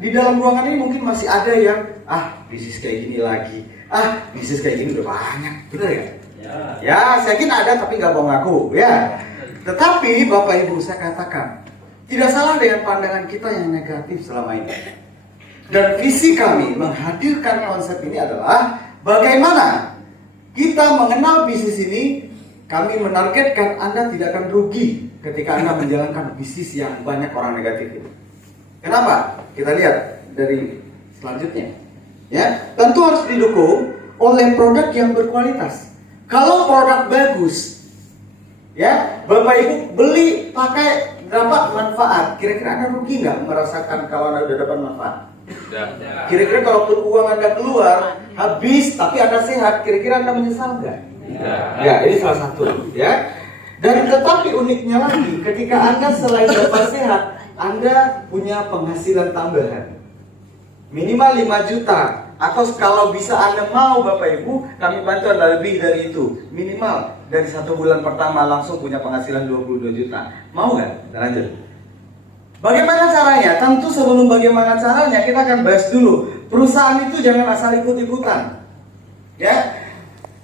di dalam ruangan ini mungkin masih ada yang bisnis kayak gini lagi, bisnis kayak gini udah banyak, benar ya? Ya, saya yakin ada tapi nggak mau ngaku, ya. Tetapi Bapak Ibu saya katakan, tidak salah dengan pandangan kita yang negatif selama ini. Dan visi kami menghadirkan konsep ini adalah bagaimana kita mengenal bisnis ini. Kami menargetkan Anda tidak akan rugi ketika Anda menjalankan bisnis yang banyak orang negatif itu. Kenapa? Kita lihat dari selanjutnya. Ya, tentu harus didukung oleh produk yang berkualitas. Kalau produk bagus, ya, Bapak Ibu beli pakai dapat manfaat. Kira-kira Anda rugi nggak merasakan kalau Anda udah dapat manfaat? Kira-kira kalaupun uang Anda keluar habis tapi Anda sehat, kira-kira Anda menyesal nggak? Ya, ini salah satu, ya. Dan tetapi uniknya lagi, ketika Anda selain dapat sehat, Anda punya penghasilan tambahan minimal 5 juta. Atau kalau bisa Anda mau Bapak Ibu, kami bantu Anda lebih dari itu. Minimal dari 1 bulan pertama langsung punya penghasilan 22 juta. Mau nggak? Kita lanjut. Bagaimana caranya? Tentu sebelum bagaimana caranya, kita akan bahas dulu. Perusahaan itu jangan asal ikut-ikutan, ya.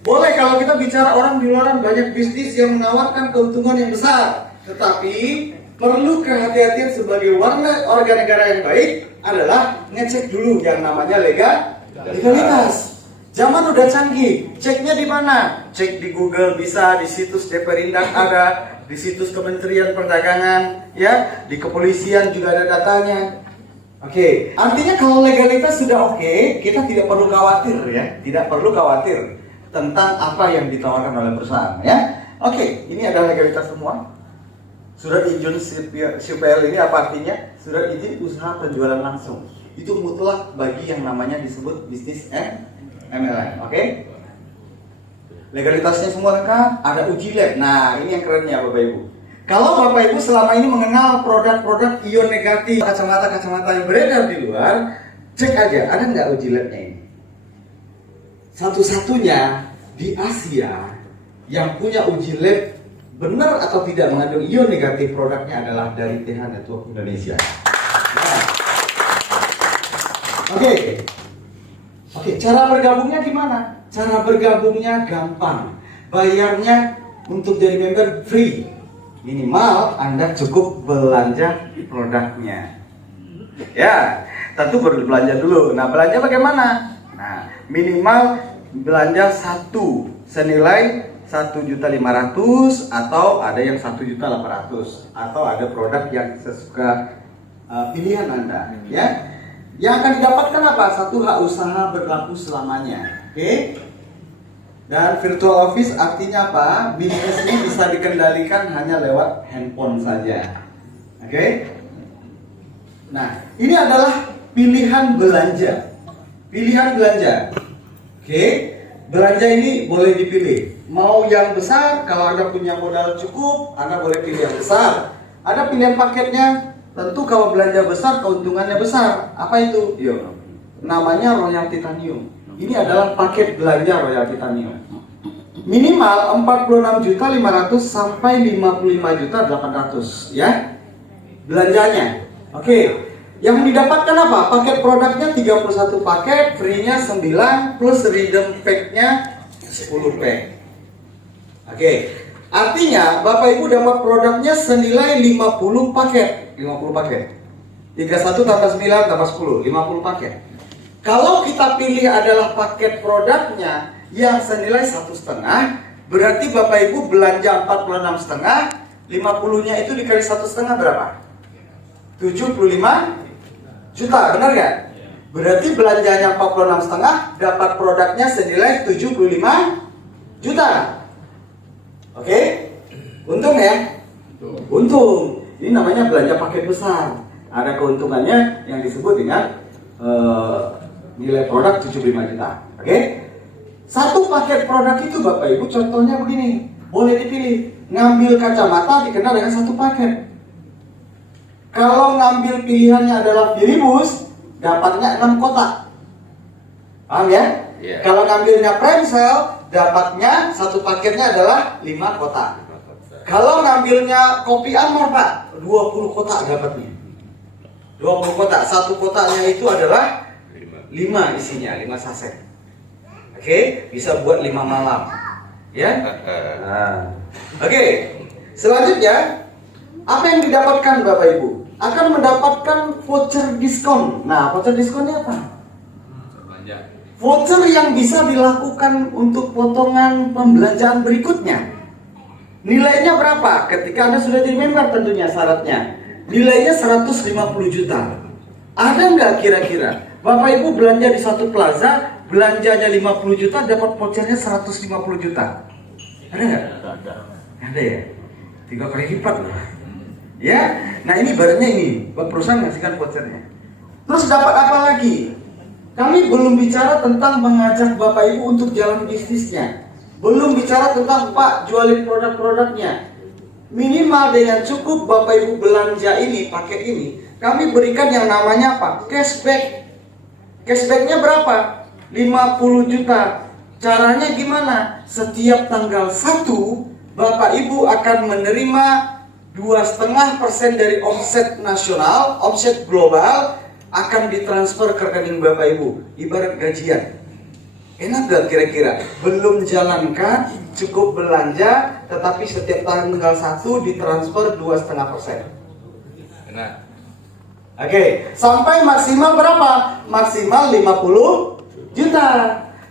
Boleh kalau kita bicara orang di luar banyak bisnis yang menawarkan keuntungan yang besar, tetapi perlu kehati-hatian sebagai warga negara yang baik adalah ngecek dulu yang namanya legalitas. Zaman udah canggih, ceknya di mana? Cek di Google bisa, di situs Deperindak ada, di situs Kementerian Perdagangan, ya, di kepolisian juga ada datanya. Oke, artinya kalau legalitas sudah oke, kita tidak perlu khawatir, ya, tidak perlu khawatir tentang apa yang ditawarkan oleh perusahaan, ya. Oke, ini adalah legalitas semua. Surat izin SUPL ini apa artinya? Surat izin usaha penjualan langsung. Itu mutlak bagi yang namanya disebut bisnis MLM, oke? Legalitasnya semua lengkap, ada uji lab. Nah, ini yang kerennya Bapak Ibu. Kalau Bapak Ibu selama ini mengenal produk-produk ion negatif, kacamata-kacamata yang beredar di luar, cek aja, ada nggak uji labnya ini? Satu-satunya di Asia yang punya uji lab benar atau tidak mengandung ion negatif produknya adalah dari TH Network Indonesia. Nah. Oke, cara bergabungnya gimana? Cara bergabungnya gampang. Bayarnya untuk jadi member free. Minimal Anda cukup belanja produknya. Ya, tentu berbelanja dulu. Nah, belanja bagaimana? Nah, minimal belanja satu senilai 1.500.000 atau ada yang 1.800.000 atau ada produk yang sesuka pilihan Anda, ya. Yang akan didapatkan apa? Satu, hak usaha berlaku selamanya. Oke. Dan virtual office artinya apa? Bisnis ini bisa dikendalikan hanya lewat handphone saja. Oke. Nah, ini adalah pilihan belanja. Pilihan belanja. Oke. Belanja ini boleh dipilih. Mau yang besar, kalau Anda punya modal cukup, Anda boleh pilih yang besar. Ada pilihan paketnya. Tentu kalau belanja besar, keuntungannya besar. Apa itu? Yo, namanya Royal Titanium. Ini adalah paket belanja Royal Titanium. Minimal 46.500.000 sampai 55.800.000, ya. Belanjanya. Oke. Yang didapatkan apa? Paket produknya 31 paket, free-nya 9 plus redeem pack-nya 10 pack. Oke. Artinya Bapak Ibu dapat produknya senilai 50 paket. 50 paket. 31 tambah 9 tambah 10, 50 paket. Kalau kita pilih adalah paket produknya yang senilai 1,5, berarti Bapak Ibu belanja 46,5, 50-nya itu dikali 1,5 berapa? 75 juta, benar nggak? Berarti belanjanya 46,5, dapat produknya senilai 75 juta. Oke? Untung ya? Untung. Ini namanya belanja paket besar. Ada keuntungannya yang disebut dengan nilai produk 75 juta. Oke? Satu paket produk itu Bapak Ibu contohnya begini. Boleh dipilih. Ngambil kacamata dikenal dengan satu paket. Kalau ngambil pilihannya adalah Philips, dapatnya 6 kotak. Paham ya? Yeah. Kalau ngambilnya Premsel, dapatnya satu paketnya adalah 5 kotak. Kalau ngambilnya kopi Amar Pak, 20 kotak dapatnya. 20 kotak. Satu kotaknya itu adalah 5 isinya, 5 saset. Oke, bisa buat 5 malam. Ya. Nah. Oke. Selanjutnya, apa yang didapatkan Bapak Ibu? Akan mendapatkan voucher diskon. Nah, voucher diskonnya apa? Voucher yang bisa dilakukan untuk potongan pembelanjaan berikutnya. Nilainya berapa? Ketika Anda sudah jadi member tentunya syaratnya. Nilainya 150 juta. Ada nggak kira-kira? Bapak Ibu belanja di suatu plaza, belanjanya 50 juta, dapat vouchernya 150 juta. Ada nggak? Ada ya? 3 kali lipat loh. Ya, nah ini barunya ini, perusahaan ngasihkan vouchernya. Terus dapat apa lagi? Kami belum bicara tentang mengajak Bapak Ibu untuk jalan bisnisnya. Belum bicara tentang Pak jualin produk-produknya. Minimal dengan cukup Bapak Ibu belanja ini, paket ini, kami berikan yang namanya apa? Cashback. Cashbacknya berapa? 50 juta. Caranya gimana? Setiap tanggal 1 Bapak Ibu akan menerima 2,5% dari omset nasional, omset global akan ditransfer ke rekening Bapak Ibu, ibarat gajian. Enak gak kira-kira? Belum jalankan, cukup belanja, tetapi setiap tanggal 1 ditransfer 2,5%. Enak. Oke, sampai maksimal berapa? Maksimal 50 juta.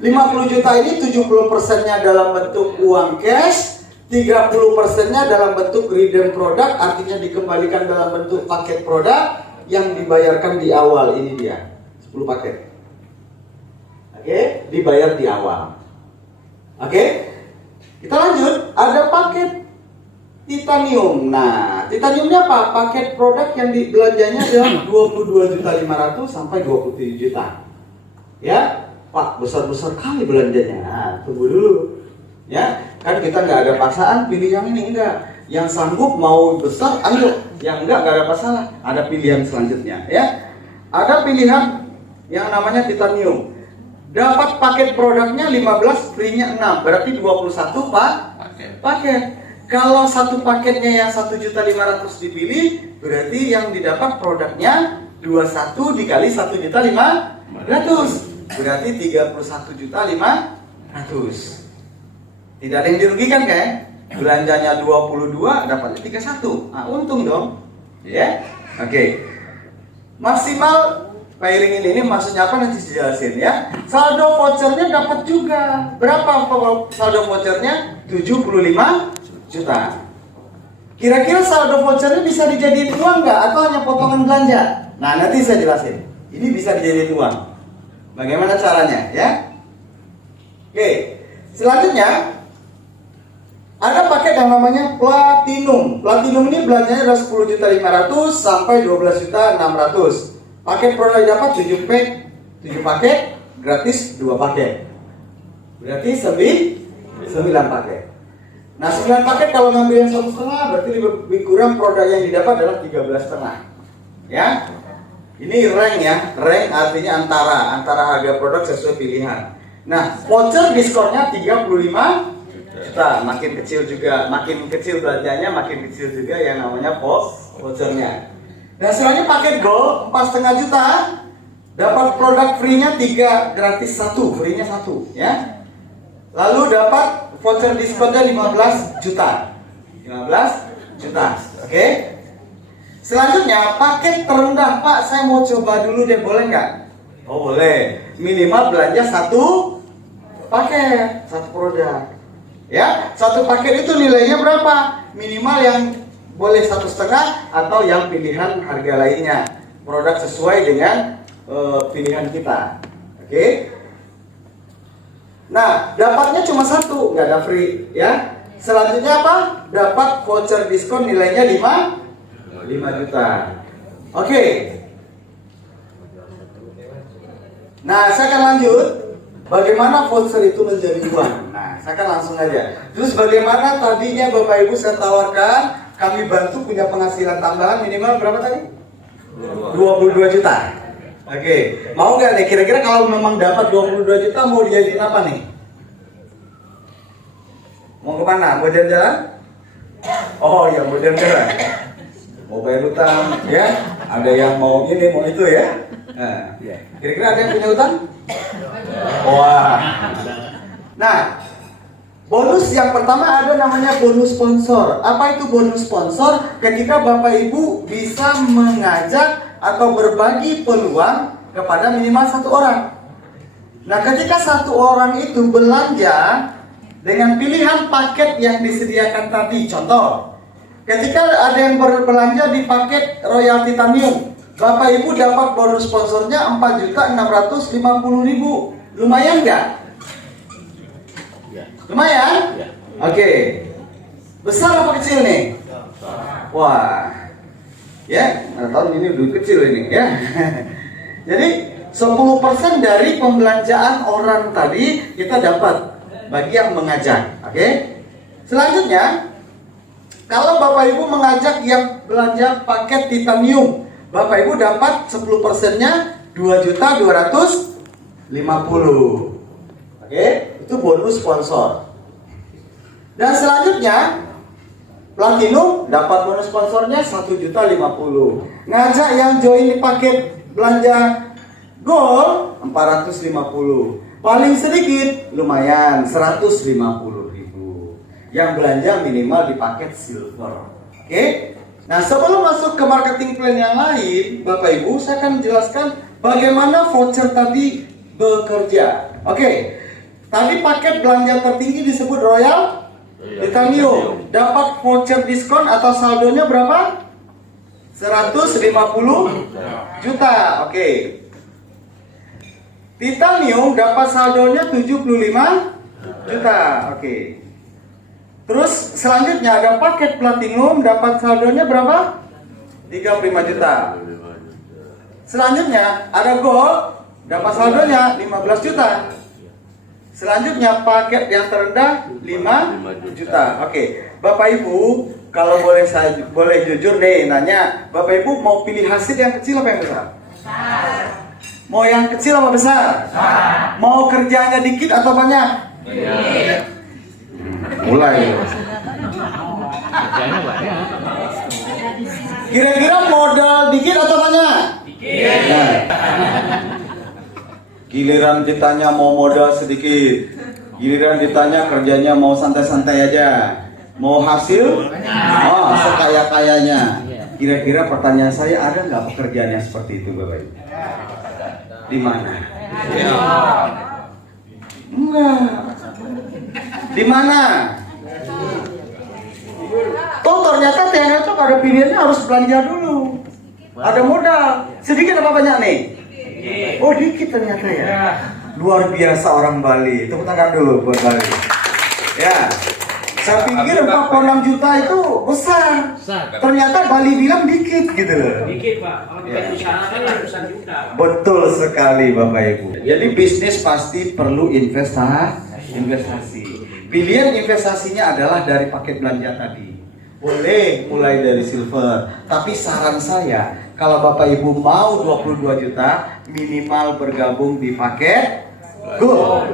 50 juta ini 70%-nya dalam bentuk uang cash, 30%-nya dalam bentuk redeem produk, artinya dikembalikan dalam bentuk paket produk yang dibayarkan di awal. Ini dia, 10 paket. Oke, dibayar di awal. Oke, kita lanjut. Ada paket titanium. Nah, titaniumnya apa? Paket produk yang dibelanjanya adalah 22.500.000 sampai 27 juta. Ya, Pak, besar-besar kali belanjanya. Nah, tunggu dulu. Ya, kan kita nggak ada paksaan, pilih yang ini enggak. Yang sanggup mau besar, ayo. Yang enggak ada masalah. Ada pilihan selanjutnya. Ya, ada pilihan yang namanya titanium. Dapat paket produknya 15, free-nya 6, berarti 21 paket. Kalau satu paketnya yang 1.500.000 dipilih, berarti yang didapat produknya 21 dikali 1.500.000, berarti 31.500.000. Tidak ada yang dirugikan kan? Belanjanya 22, dapatnya 31. Nah, untung dong. Ya. Oke. Maksimal pairing ini maksudnya apa nanti dijelasin ya. Saldo vouchernya dapat juga. Berapa saldo vouchernya? 75 juta. Kira-kira saldo vouchernya bisa dijadiin uang nggak atau hanya potongan belanja? Nah, nanti saya jelasin. Ini bisa dijadiin uang. Bagaimana caranya ya? Oke. Selanjutnya ada paket yang namanya platinum. Platinum ini belanjanya adalah 10.500.000 sampai 12.600.000. Paket produk dapat 7 paket, gratis 2 paket. Berarti 9 paket. Nah, 9 paket kalau ngambil yang 1,5 berarti lebih kurang produk yang didapat adalah 13,5. Ya. Ini rank ya. Rank artinya antara harga produk sesuai pilihan. Nah, voucher diskonnya 35 juta. Makin kecil belanjanya, makin kecil juga yang namanya vouchernya. Dan selanjutnya paket gold 4,5 juta, dapat produk free-nya 3, gratis 1, free-nya 1 ya. Lalu dapat voucher diskonnya 15 juta. 15 juta. Oke. Selanjutnya paket terendah, Pak, saya mau coba dulu deh, boleh nggak? Oh, boleh. Minimal belanja 1 paket, 1 produk. Ya, 1 paket itu nilainya berapa? Minimal yang boleh 1,5 atau yang pilihan harga lainnya. Produk sesuai dengan pilihan kita. Oke. Nah, dapatnya cuma 1, nggak ada free ya. Selanjutnya apa? Dapat voucher diskon nilainya 5 juta. Oke. Nah, saya akan lanjut. Bagaimana voucher itu menjadi uang? Nah, saya akan langsung aja. Terus bagaimana tadinya Bapak Ibu saya tawarkan, kami bantu punya penghasilan tambahan minimal berapa tadi? 22 juta. Oke, mau nggak nih? Kira-kira kalau memang dapat 22 juta mau dijadiin apa nih? Mau kemana? Mau jalan-jalan? Oh ya, mau jalan-jalan. mau bayar utang, ya. Ada yang mau ini, mau itu ya. Nah, kira-kira ada yang punya utang? Wah. Nah, bonus yang pertama ada namanya bonus sponsor. Apa itu bonus sponsor? Ketika Bapak Ibu bisa mengajak atau berbagi peluang kepada minimal satu orang. Nah, ketika satu orang itu belanja dengan pilihan paket yang disediakan tadi, contoh, ketika ada yang berbelanja di paket Royal Titanium, Bapak Ibu dapat bonus sponsornya 4.650.000. Lumayan nggak? Lumayan? Oke. Besar apa kecil nih? Wah. Ya, tahun ini udah kecil ini ya. Jadi 10% dari pembelanjaan orang tadi kita dapat bagi yang mengajak. Oke? Selanjutnya, kalau Bapak Ibu mengajak yang belanja paket titanium, Bapak Ibu dapat 10%-nya 2.250.000. Oke? Itu bonus sponsor. Dan selanjutnya, platinum dapat bonus sponsornya 1.050.000. Ngajak yang join di paket belanja gold 450. Paling sedikit lumayan 150.000. Yang belanja minimal di paket silver. Oke? Nah, sebelum masuk ke marketing plan yang lain, Bapak Ibu, saya akan menjelaskan bagaimana voucher tadi bekerja. Oke. Tadi paket belanja tertinggi disebut Royal Titanium. Dapat voucher diskon atau saldonya berapa? 150 juta. Oke. Titanium dapat saldonya 75 juta. Oke. Terus selanjutnya ada paket platinum, dapat saldonya berapa? 35 juta. Selanjutnya ada gold, dapat saldonya 15 juta. Selanjutnya paket yang terendah 5 juta. Oke. Bapak Ibu, kalau boleh jujur nih nanya, Bapak Ibu mau pilih hasil yang kecil apa yang besar? Mau yang kecil apa besar? Mau kerjanya dikit atau banyak? Mulai. Kira-kira modal dikit atau banyak? Dikit. Nah, giliran ditanya mau modal sedikit, giliran ditanya kerjanya mau santai-santai aja, mau hasil? Oh, sekaya-kayanya. Kira-kira pertanyaan saya, ada nggak pekerjaan yang seperti itu, Bapak Ibu? Di mana? Enggak. Di mana? Oh, ternyata TNI itu ada pilihannya harus belanja dulu. Ada modal. Sedikit apa banyak nih? Oh, dikit ternyata ya. Luar biasa orang Bali. Tepuk tangan dulu buat Bali. Ya. Saya pikir 46 juta itu besar. Ternyata Bali bilang dikit gitu loh. Dikit, Pak. Kalau kita usaha kan ratusan juta. Betul sekali Bapak Ibu. Jadi bisnis pasti perlu investasi. Pilihan investasinya adalah dari paket belanja tadi. Boleh mulai dari silver. Tapi saran saya, kalau Bapak Ibu mau 22 juta, minimal bergabung di paket gold.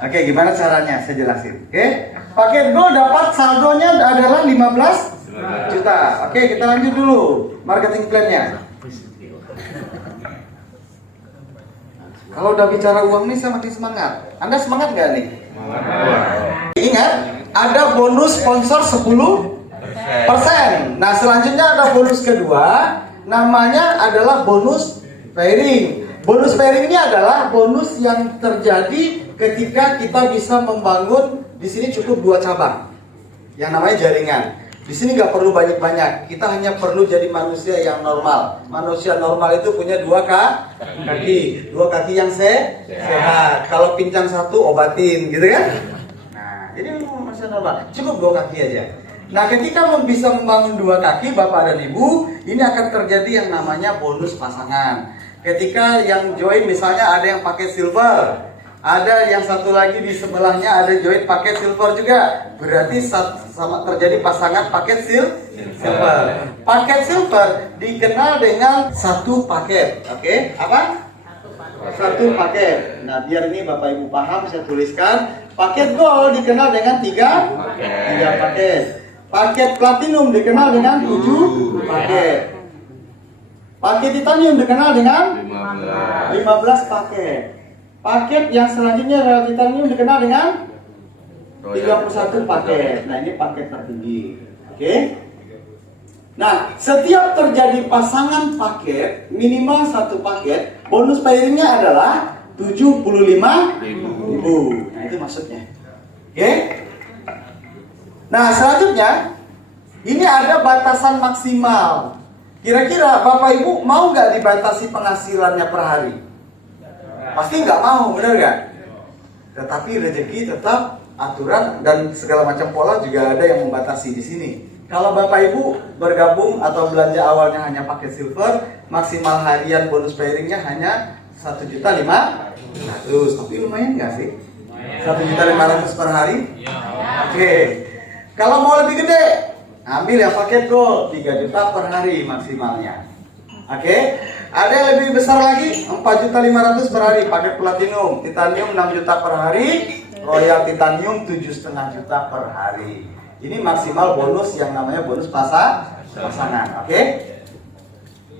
Oke, gimana caranya? Saya jelasin. Oke. Paket gold dapat saldonya adalah 15 juta. Oke, kita lanjut dulu marketing plan-nya. Kalau udah bicara uang nih saya makin semangat. Anda semangat nggak nih? Ingat, ada bonus sponsor 10%. Nah, selanjutnya ada bonus kedua, namanya adalah bonus pairing. Bonus pairing ini adalah bonus yang terjadi ketika kita bisa membangun di sini cukup 2 cabang yang namanya jaringan. Di sini nggak perlu banyak-banyak, kita hanya perlu jadi manusia yang normal. Manusia normal itu punya 2 kaki, 2 kaki yang sehat. Kalau pincang 1 obatin, gitu kan? Nah, jadi manusia normal, cukup 2 kaki aja. Nah, ketika bisa membangun 2 kaki, Bapak dan Ibu, ini akan terjadi yang namanya bonus pasangan. Ketika yang join misalnya ada yang pakai silver, ada yang satu lagi di sebelahnya ada join paket silver juga. Berarti sama terjadi pasangan paket silver. Paket silver dikenal dengan 1 paket. Oke, apa? 1 paket. Nah, biar ini Bapak Ibu paham, saya tuliskan. Paket gold dikenal dengan 3 paket. Paket platinum dikenal dengan 7 paket. Paket titanium dikenal dengan 15 paket. Paket yang selanjutnya Royal Titanium dikenal dengan 31 paket. Nah, ini paket tertinggi. Oke. Nah, setiap terjadi pasangan paket, minimal 1 paket, bonus pairingnya adalah 75.000. Nah, itu maksudnya. Oke. Nah, selanjutnya ini ada batasan maksimal. Kira-kira Bapak Ibu mau nggak dibatasi penghasilannya per hari? Pasti nggak mau, benar nggak? Tetapi rezeki tetap, aturan dan segala macam pola juga ada yang membatasi di sini. Kalau Bapak Ibu bergabung atau belanja awalnya hanya pakai silver, maksimal harian bonus pairingnya hanya 1.500.000. Tapi lumayan nggak sih? 1.500.000 per hari? Oke. Kalau mau lebih gede, ambil yang paket gold 3 juta per hari maksimalnya. Oke. Ada yang lebih besar lagi, 4.500.000 per hari paket platinum, titanium 6 juta per hari, royal titanium 7,5 juta per hari. Ini maksimal bonus yang namanya bonus pasangan. Oke.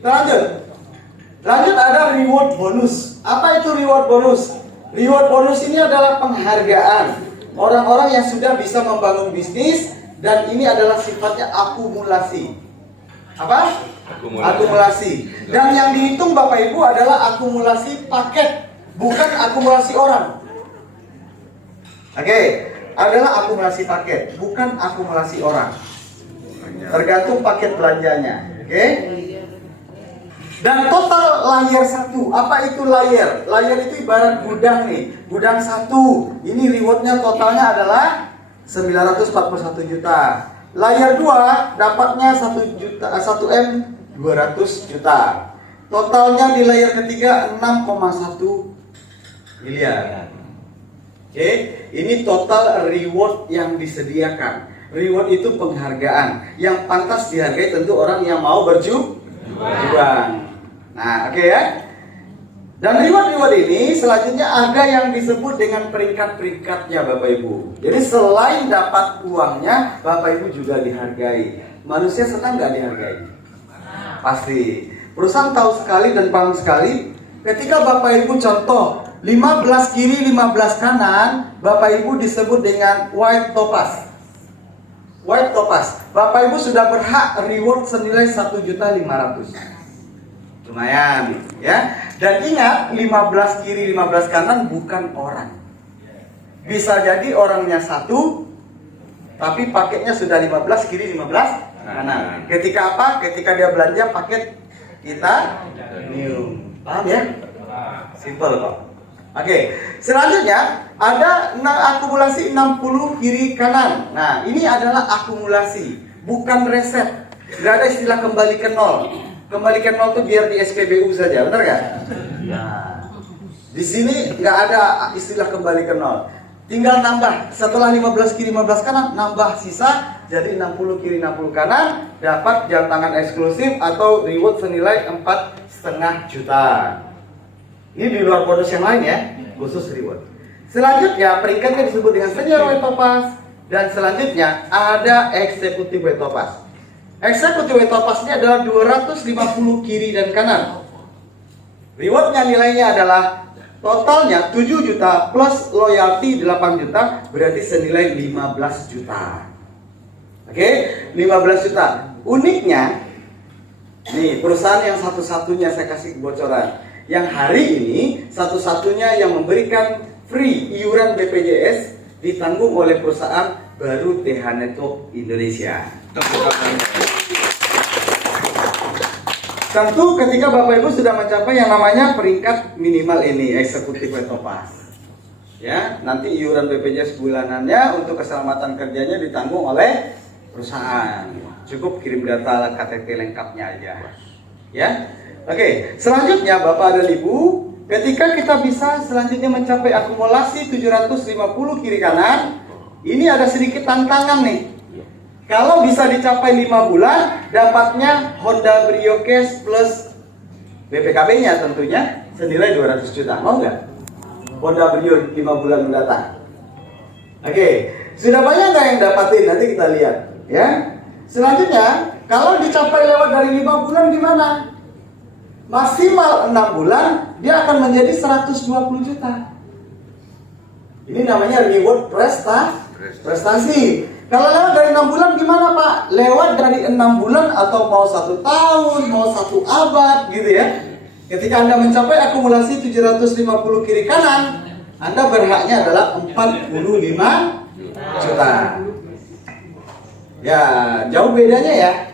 Lanjut ada reward bonus. Apa itu reward bonus? Reward bonus ini adalah penghargaan orang-orang yang sudah bisa membangun bisnis, dan ini adalah sifatnya akumulasi. Apa? Akumulasi. Dan yang dihitung Bapak Ibu adalah akumulasi paket, bukan akumulasi orang. Oke, adalah akumulasi paket, bukan akumulasi orang. Tergantung paket belanjanya. Oke. Dan total layer 1. Apa itu layer? Layer itu ibarat gudang nih. Gudang 1. Ini rewardnya totalnya adalah 941 juta. Layer 2 dapatnya 1 juta, 1M 200 juta. Totalnya di layer ketiga 6,1 miliar. Oke, ini total reward yang disediakan. Reward itu penghargaan. Yang pantas dihargai tentu orang yang mau berjuang. Nah, oke ya. Dan reward ini selanjutnya ada yang disebut dengan peringkat-peringkatnya Bapak Ibu. Jadi selain dapat uangnya, Bapak Ibu juga dihargai. Manusia senang nggak dihargai? Pasti. Perusahaan tahu sekali dan paham sekali. Ketika Bapak Ibu contoh 15 kiri 15 kanan, Bapak Ibu disebut dengan white topaz. White topaz. Bapak Ibu sudah berhak reward senilai 1.500.000. Lumayan, ya. Dan ingat, 15 kiri 15 kanan bukan orang. Bisa jadi orangnya 1, tapi paketnya sudah 15 kiri 15 kanan. Ketika apa? Ketika dia belanja paket titanium. Paham ya? Simple kok. Oke, selanjutnya ada akumulasi 60 kiri kanan. Nah, ini adalah akumulasi, bukan reset. Gak ada istilah kembali ke nol. Kembali ke nol itu biar di SPBU saja, benar nggak? Nah, di sini nggak ada istilah kembali ke nol. Tinggal nambah. Setelah 15 kiri 15 kanan, nambah sisa jadi 60 kiri 60 kanan, dapat jam tangan eksklusif atau reward senilai 4,5 juta. Ini di luar bonus yang lain ya, khusus reward. Selanjutnya peringkatnya disebut dengan senior white topaz, dan selanjutnya ada eksekutif white topaz. Eksekutif white topaz ini adalah 250 kiri dan kanan. Rewardnya nilainya adalah totalnya 7 juta plus loyalty 8 juta, berarti senilai 15 juta. Oke, 15 juta. Uniknya, nih perusahaan yang satu-satunya saya kasih bocoran. Yang hari ini satu-satunya yang memberikan free iuran BPJS ditanggung oleh perusahaan baru TH Network Indonesia. Tentu ketika Bapak Ibu sudah mencapai yang namanya peringkat minimal ini, eksekutif white topaz, ya, nanti iuran BPJS bulanannya untuk keselamatan kerjanya ditanggung oleh perusahaan. Cukup kirim data KTP lengkapnya aja, ya. Oke, selanjutnya Bapak dan Ibu, ketika kita bisa selanjutnya mencapai akumulasi 750 kiri kanan, ini ada sedikit tantangan nih. Kalau bisa dicapai 5 bulan, dapatnya Honda Brio Cash plus BPKB-nya tentunya senilai 200 juta. Mau nggak? Honda Brio 5 bulan mendatang. Oke, sudah banyak nggak yang dapatin? Nanti kita lihat. Ya. Selanjutnya, kalau dicapai lewat dari 5 bulan gimana? Maksimal 6 bulan, dia akan menjadi 120 juta. Ini namanya reward prestasi. Kalau lewat dari 6 bulan gimana Pak? Lewat dari 6 bulan atau mau 1 tahun, mau 1 abad gitu ya. Ketika Anda mencapai akumulasi 750 kiri kanan, Anda berhaknya adalah 45 juta. Ya, jauh bedanya ya.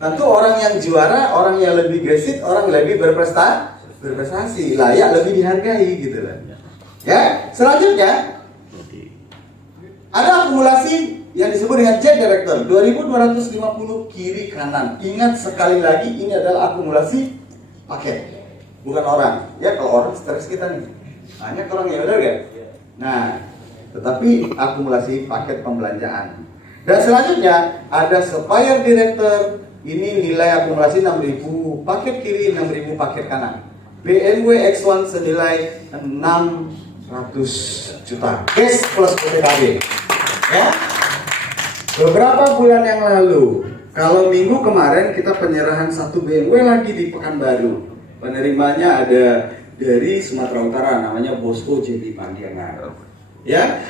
Tentu orang yang juara, orang yang lebih gesit, orang yang lebih berprestasi, layak lebih dihargai gitu lah. Ya, selanjutnya ada akumulasi yang disebut dengan Jet Director 2250 kiri kanan. Ingat sekali lagi, ini adalah akumulasi paket, bukan orang. Ya, kalau orang stres kita nih, hanya orang ya udah kan. Nah, tetapi akumulasi paket pembelanjaan. Dan selanjutnya ada Supplier Director. Ini nilai akumulasi 6.000 paket kiri, 6.000 paket kanan. BMW X1 senilai 600 juta. Cash plus PPKB. Ya. Beberapa bulan yang lalu, kalau minggu kemarin kita penyerahan 1 BMW lagi di Pekanbaru. Penerimanya ada dari Sumatera Utara, namanya Bosco JP Pandiangan. Ya,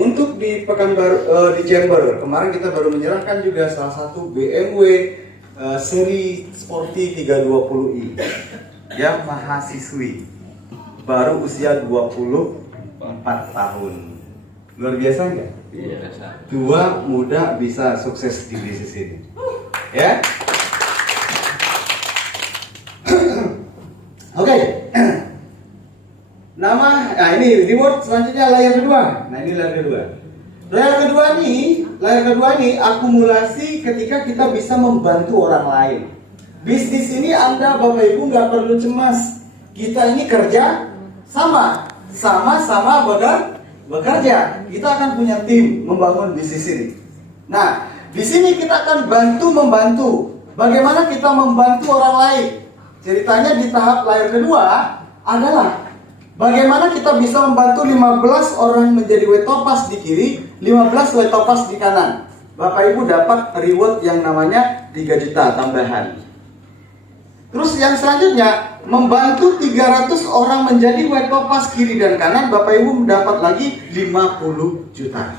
untuk di Pekanbaru, di Jember kemarin kita baru menyerahkan juga salah satu BMW seri Sporty 320i. Ya, mahasiswi baru usia 24 tahun. Luar biasa enggak? Iya. Dua muda bisa sukses di bisnis ini. Ya. Oke. Nah ini reward selanjutnya layar kedua. Nah ini layar kedua. Layar kedua ini akumulasi ketika kita bisa membantu orang lain. Bisnis ini Anda Bapak Ibu nggak perlu cemas. Kita ini kerja sama-sama bekerja. Kita akan punya tim membangun bisnis ini. Nah, di sini kita akan membantu. Bagaimana kita membantu orang lain? Ceritanya di tahap layar kedua adalah bagaimana kita bisa membantu 15 orang menjadi wetopas di kiri, 15 wetopas di kanan. Bapak Ibu dapat reward yang namanya 3 juta tambahan. Terus yang selanjutnya, membantu 300 orang menjadi wetopas kiri dan kanan, Bapak Ibu mendapat lagi 50 juta.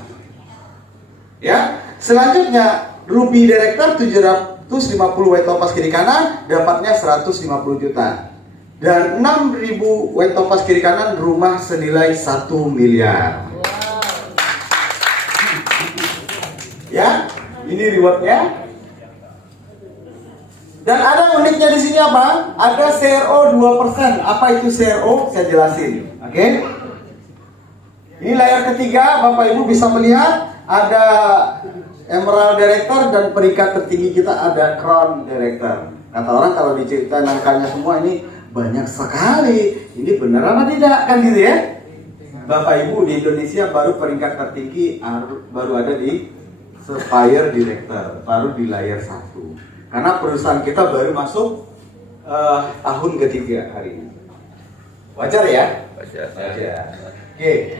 Ya, selanjutnya Ruby Director 750 wetopas kiri kanan, dapatnya 150 juta. Dan 6.000 wetopas kiri kanan, rumah senilai 1 miliar. Ya, ini rewardnya. Dan ada uniknya di sini apa? Ada CRO 2%. Apa itu CRO? Saya jelasin. Oke? Ini layar ketiga, Bapak Ibu bisa melihat ada Emerald Director dan peringkat tertinggi kita ada Crown Director. Kata orang kalau diceritain angkanya semua ini banyak sekali. Ini benar apa tidak? Kan gitu ya? Bapak Ibu di Indonesia baru peringkat tertinggi baru ada di Supplier Director, baru di layar 1. Karena perusahaan kita baru masuk tahun ketiga hari ini. Wajar ya? Wajar. Oke,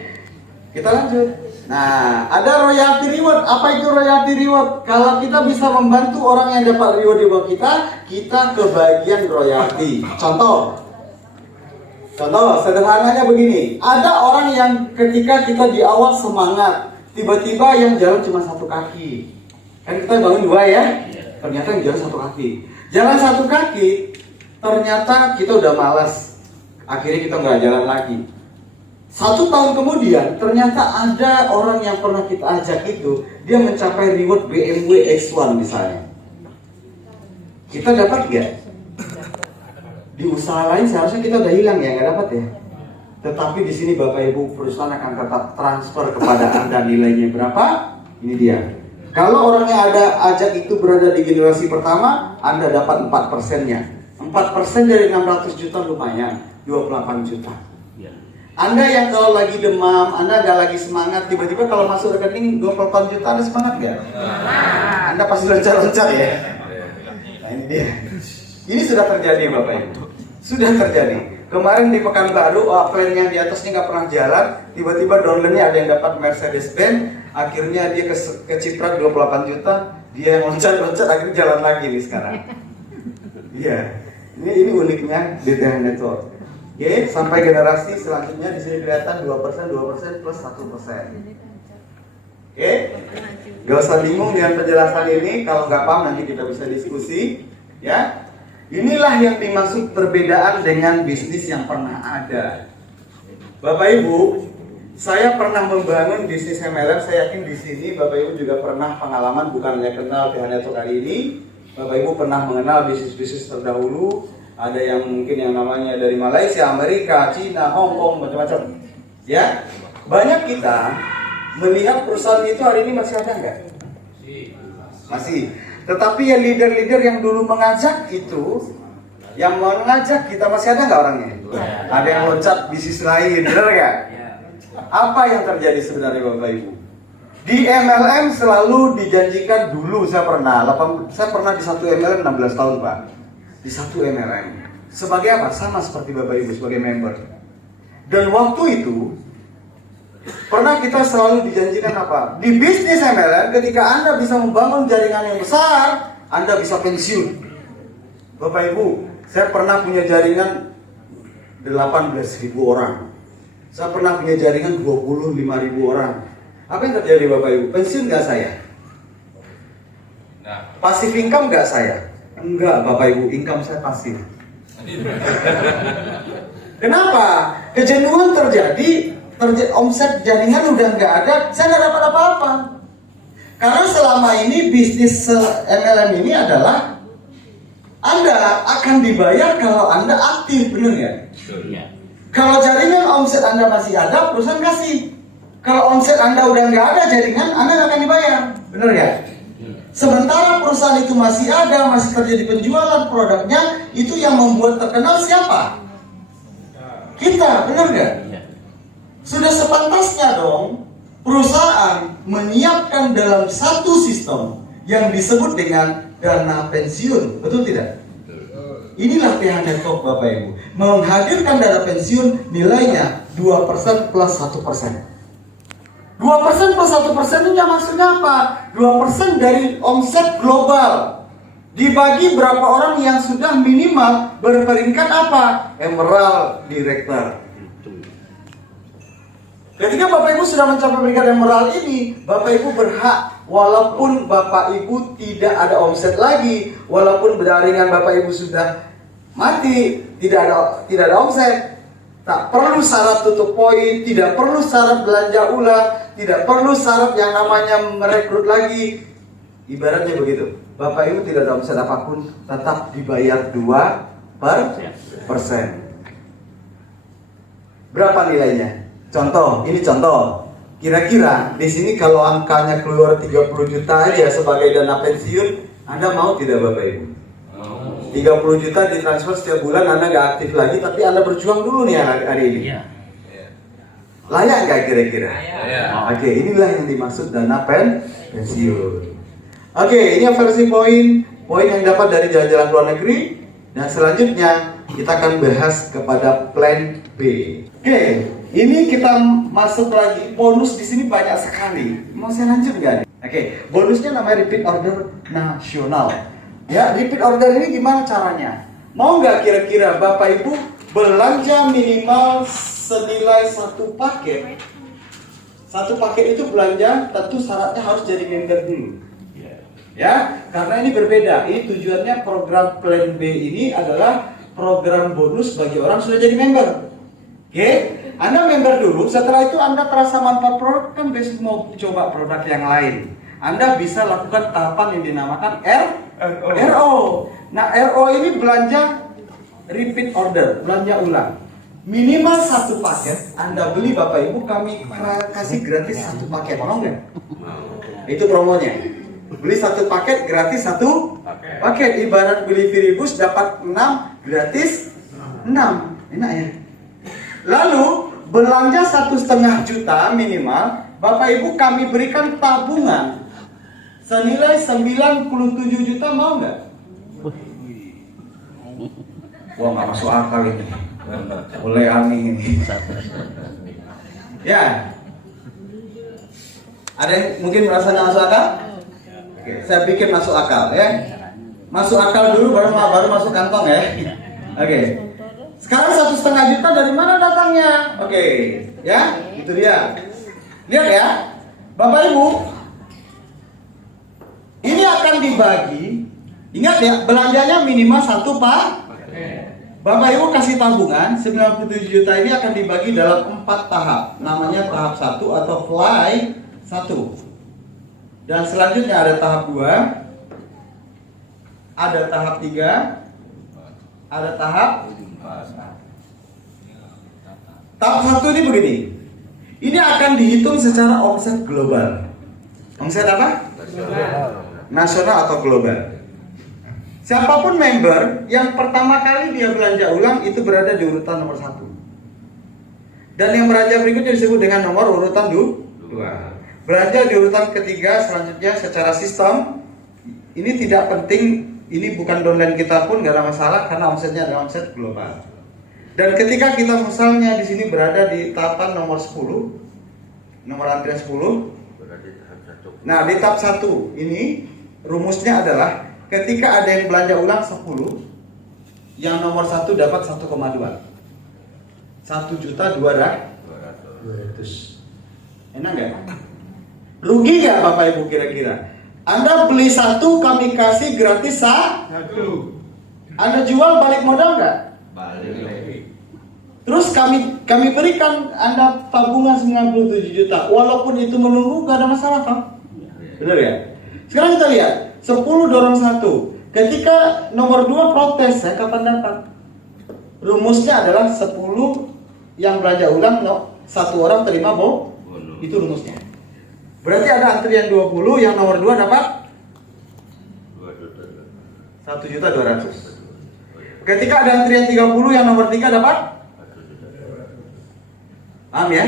kita lanjut. Nah, ada royalty reward. Apa itu royalty reward? Kalau kita bisa membantu orang yang dapat reward di bawah kita kebagian royalty. Contoh sederhananya begini. Ada orang yang ketika kita di awal semangat, tiba-tiba yang jalan cuma 1 kaki. Kan kita bangun 2 ya? Ternyata yang jalan 1 kaki. Jalan 1 kaki, ternyata kita udah malas. Akhirnya kita nggak jalan lagi. 1 tahun kemudian, ternyata ada orang yang pernah kita ajak itu, dia mencapai reward BMW X1 misalnya. Kita dapat nggak? Di usaha lain seharusnya kita udah hilang ya, nggak dapat ya. Tetapi di sini Bapak Ibu perusahaan akan tetap transfer kepada Anda nilainya berapa? Ini dia. Kalau orang yang ada ajak itu berada di generasi pertama, Anda dapat 4%-nya. 4% dari 600 juta lumayan, 28 juta. Anda yang kalau lagi demam, Anda nggak lagi semangat, tiba-tiba kalau masuk rekening 28 juta, Anda semangat nggak? Anda pasti loncat-loncat ya. Nah ini dia. Ini sudah terjadi Bapak Ibu. Sudah terjadi. Kemarin di Pekanbaru, plan yang di atasnya nggak pernah jalan, tiba-tiba downline-nya ada yang dapat Mercedes-Benz, akhirnya dia keciprat 28 juta, dia yang loncat-loncat akhirnya jalan lagi nih sekarang. Iya, ini uniknya DTH Network. Oke, sampai generasi selanjutnya di sini kelihatan 2% plus 1%. Oke, gak usah bingung dengan penjelasan ini. Kalau nggak paham nanti kita bisa diskusi. Ya, inilah yang dimaksud perbedaan dengan bisnis yang pernah ada. Bapak Ibu, saya pernah membangun bisnis MLM. Saya yakin di sini Bapak Ibu juga pernah pengalaman, bukan hanya kenal DTH Network kali ini. Bapak Ibu pernah mengenal bisnis-bisnis terdahulu. Ada yang mungkin yang namanya dari Malaysia, Amerika, Cina, Hong Kong, macam-macam. Ya, banyak kita melihat perusahaan itu hari ini masih ada nggak? Masih. Tetapi ya leader-leader yang dulu mengajak itu, yang mengajak kita masih ada nggak orangnya? Ada yang loncat bisnis lain, benar nggak? Apa yang terjadi sebenarnya Bapak Ibu? Di MLM selalu dijanjikan dulu saya pernah di satu MLM 16 tahun Pak. Di satu MLM. Sebagai apa? Sama seperti Bapak Ibu sebagai member. Dan waktu itu pernah kita selalu dijanjikan apa? Di bisnis MLM ketika Anda bisa membangun jaringan yang besar, Anda bisa pensiun. Bapak Ibu, saya pernah punya jaringan 18.000 orang. Saya pernah punya jaringan 25.000 orang. Apa yang terjadi Bapak Ibu? Pensiun nggak saya? Pasif income nggak saya? Enggak Bapak Ibu, income saya pasif. Kenapa? Kejenuhan terjadi, omset jaringan udah nggak ada, saya nggak dapat apa-apa. Karena selama ini bisnis MLM ini adalah Anda akan dibayar kalau Anda aktif, benar ya? Kalau jaringan omset Anda masih ada, perusahaan kasih. Kalau omset Anda udah nggak ada jaringan, Anda nggak akan dibayar, benar ya? Sementara perusahaan itu masih ada, masih terjadi penjualan produknya, itu yang membuat terkenal siapa? Kita, benar nggak? Sudah sepantasnya dong perusahaan menyiapkan dalam satu sistem yang disebut dengan dana pensiun, betul tidak? Inilah DTH Network Bapak Ibu, menghadirkan dana pensiun nilainya 2% plus 1%. 2% plus 1% ini maksudnya apa? 2% dari omset global dibagi berapa orang yang sudah minimal berperingkat apa? Emerald Director. Ketika Bapak Ibu sudah mencapai peringkat Emerald ini, Bapak Ibu berhak, walaupun Bapak Ibu tidak ada omset lagi, walaupun jaringan Bapak Ibu sudah mati, tidak ada omset, tak perlu syarat tutup poin, tidak perlu syarat belanja ulang, tidak perlu syarat yang namanya merekrut lagi. Ibaratnya begitu, Bapak Ibu tidak ada omset apapun, tetap dibayar 2%. Berapa nilainya? Contoh, ini contoh. Kira-kira di sini kalau angkanya keluar 30 juta aja sebagai dana pensiun, Anda mau tidak Bapak Ibu? 30 juta ditransfer setiap bulan, Anda nggak aktif lagi, tapi Anda berjuang dulu nih hari ini. Layak nggak kira-kira? Oke, inilah yang dimaksud dana pensiun. Oke, ini versi poin yang dapat dari jalan-jalan luar negeri. Dan selanjutnya kita akan bahas kepada plan B. Oke, ini kita masuk lagi. Bonus di sini banyak sekali. Mau saya lanjut nggak? Oke, bonusnya namanya repeat order nasional. Ya, repeat order ini gimana caranya? Mau nggak kira-kira Bapak Ibu belanja minimal senilai satu paket? Satu paket itu belanja tentu syaratnya harus jadi member dulu. Ya, karena ini berbeda. Ini tujuannya program plan B ini adalah program bonus bagi orang sudah jadi member. Oke, Anda member dulu. Setelah itu Anda terasa manfaat produk, kan besok mau coba produk yang lain. Anda bisa lakukan tahapan yang dinamakan RO. Nah, RO ini belanja repeat order, belanja ulang. Minimal satu paket Anda beli Bapak Ibu, kami kasih gratis satu paket. Mau nggak? Itu promonya. Beli satu paket gratis satu paket. Ibarat beli Viribus dapat 6 gratis 6. Enak ya. Lalu belanja 1,5 juta minimal, Bapak Ibu kami berikan tabungan senilai 97 juta, mau nggak? Wah, nggak masuk akal ini. Mulai aneh ini. Ya. Ada yang mungkin merasa nggak masuk akal? Oke, saya bikin masuk akal ya. Masuk akal dulu baru masuk kantong ya. Oke. Sekarang 1,5 juta dari mana datangnya? Oke, ya, itu dia. Lihat ya, Bapak Ibu. Ini akan dibagi. Ingat ya, belanjanya minimal 1 Pak. Bapak Ibu kasih tabungan 97 juta ini akan dibagi dalam 4 tahap. Namanya tahap 1 atau fly 1. Dan selanjutnya ada tahap 2, ada tahap 3, ada tahap 1 ini begini. Ini akan dihitung secara omset global. Omset apa? Nasional atau global. Siapapun member yang pertama kali dia belanja ulang itu berada di urutan nomor 1. Dan yang belanja berikutnya disebut dengan nomor urutan 2. Belanja di urutan ketiga selanjutnya secara sistem. Ini tidak penting, ini bukan downline kita pun nggak ada masalah karena omsetnya adalah omset global. Dan ketika kita misalnya di sini berada di tahapan nomor 10, nomor antrian 10. Nah, di tahap 1 ini rumusnya adalah ketika ada yang belanja ulang 10, yang nomor 1 dapat 1,2. 1.200.000. Enak nggak? Rugi nggak Bapak Ibu kira-kira? Anda beli 1, kami kasih gratis 1. Anda jual balik modal nggak? Balik. Terus kami berikan Anda tabungan 97 juta. Walaupun itu menunggu nggak ada masalah kan? Benar ya? Sekarang kita lihat 10 dorong 1. Ketika nomor 2 protes, saya kapan dapat? Rumusnya adalah 10 yang belanja ulang, 1 orang terima bonus. Itu rumusnya. Berarti ada antrian 20, yang nomor 2 dapat 1.200.000. Ketika ada antrian 30, yang nomor 3 dapat? Paham ya?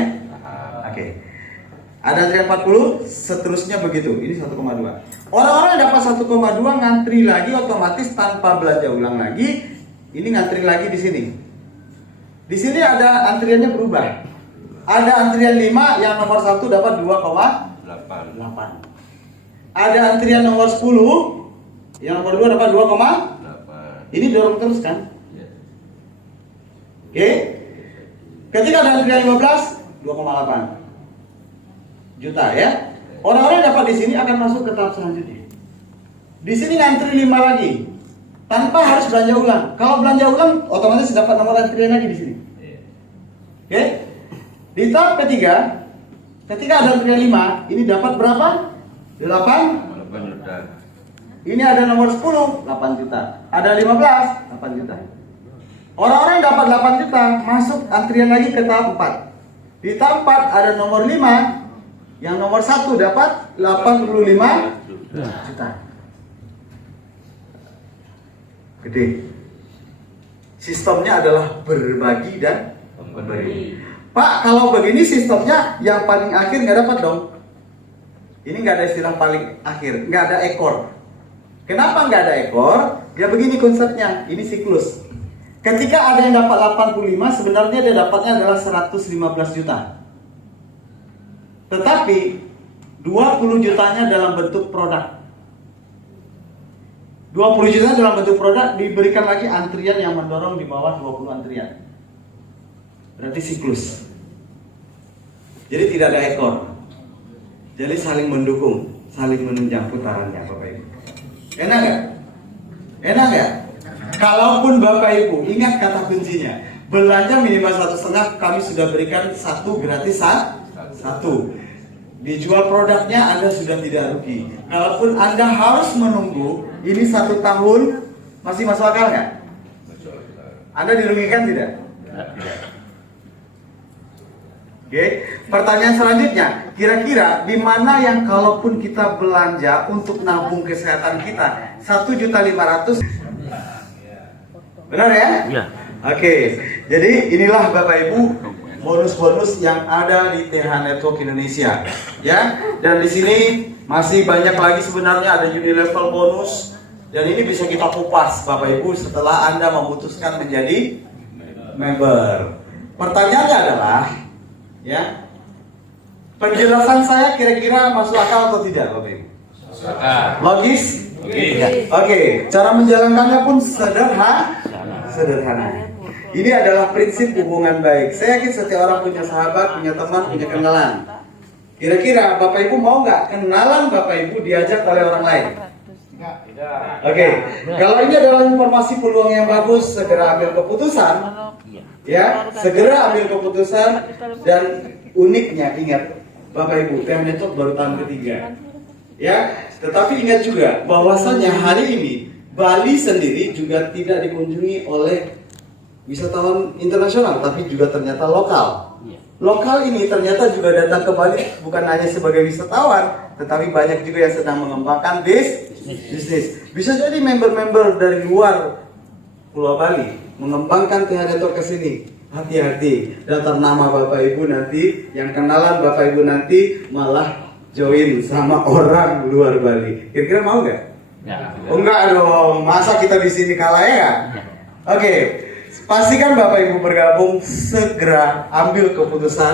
Oke. Ada antrian 40, seterusnya begitu. Ini 1,2. Orang-orang yang dapat 1,2 ngantri lagi otomatis tanpa belanja ulang lagi. Ini ngantri lagi di sini. Di sini ada antriannya berubah. Ada antrian 5 yang nomor 1 dapat 2,8. Ada antrian nomor 10 yang nomor 2 dapat 2,8. Ini dorong terus kan? Oke. Ketika ada antrian 15, 2,8 juta ya. Orang-orang yang dapat di sini akan masuk ke tahap selanjutnya. Di sini ngantri 5 lagi. Tanpa harus belanja ulang. Kalau belanja ulang otomatis dapat nomor antrian lagi di sini. Oke? Di tahap ketiga, ketika ada antrian 5, ini dapat berapa? 8 juta. Ini ada nomor 10, 8 juta. Ada 15, 8 juta. Orang-orang yang dapat 8 juta masuk antrian lagi ke tahap 4. Di tahap 4 ada nomor 5, yang nomor 1 dapat 85 juta. Gede. Sistemnya adalah berbagi dan memberi. Pak, kalau begini sistemnya yang paling akhir nggak dapat dong. Ini nggak ada istilah paling akhir, nggak ada ekor. Kenapa nggak ada ekor? Ya begini konsepnya, ini siklus. Ketika ada yang dapat 85, sebenarnya dia dapatnya adalah 115 juta. Tetapi 20 jutanya dalam bentuk produk. 20 juta dalam bentuk produk diberikan lagi antrian yang mendorong di bawah 20 antrian. Berarti siklus. Jadi tidak ada ekor. Jadi saling mendukung, saling menunjang putarannya Bapak Ibu. Enak nggak? Enak nggak? Kalaupun Bapak Ibu ingat kata kuncinya, belanja minimal 1,5, kami sudah berikan 1 gratis 1. Dijual produknya Anda sudah tidak rugi. Kalaupun Anda harus menunggu, ini 1 tahun, masih masuk akal nggak? Anda dirugikan tidak? Oke. Pertanyaan selanjutnya, kira-kira di mana yang kalaupun kita belanja untuk nabung kesehatan kita 1.500.000? Benar ya? Iya. Oke. Jadi inilah Bapak Ibu bonus-bonus yang ada di TH Network Indonesia, ya. Dan di sini masih banyak lagi sebenarnya, ada unilevel bonus, dan ini bisa kita kupas Bapak Ibu setelah Anda memutuskan menjadi member. Pertanyaannya adalah, ya, Penjelasan saya kira-kira masuk akal atau tidak, Bapak Ibu? Logis? Ya. Oke, cara menjalankannya pun sederhana. Ini adalah prinsip hubungan baik. Saya yakin setiap orang punya sahabat, punya teman, punya kenalan. Kira-kira Bapak Ibu mau nggak kenalan Bapak Ibu diajak oleh orang lain? Oke, kalau ini adalah informasi peluang yang bagus, segera ambil keputusan. Ya, segera ambil keputusan. Dan uniknya ingat, Bapak Ibu, Teh Network baru tahun ketiga. Ya, tetapi ingat juga bahwasanya hari ini Bali sendiri juga tidak dikunjungi oleh wisatawan internasional, tapi juga ternyata lokal. Lokal ini ternyata juga datang ke Bali bukan hanya sebagai wisatawan, tetapi banyak juga yang sedang mengembangkan bisnis. Bisa jadi member-member dari luar Pulau Bali mengembangkan TH Network ke sini. Hati-hati, daftar nama Bapak Ibu nanti, yang kenalan Bapak Ibu nanti malah join sama orang luar Bali. Kira-kira mau nggak? Oh, enggak dong, masa kita di sini kalah ya? Oke, pastikan Bapak Ibu bergabung, segera ambil keputusan.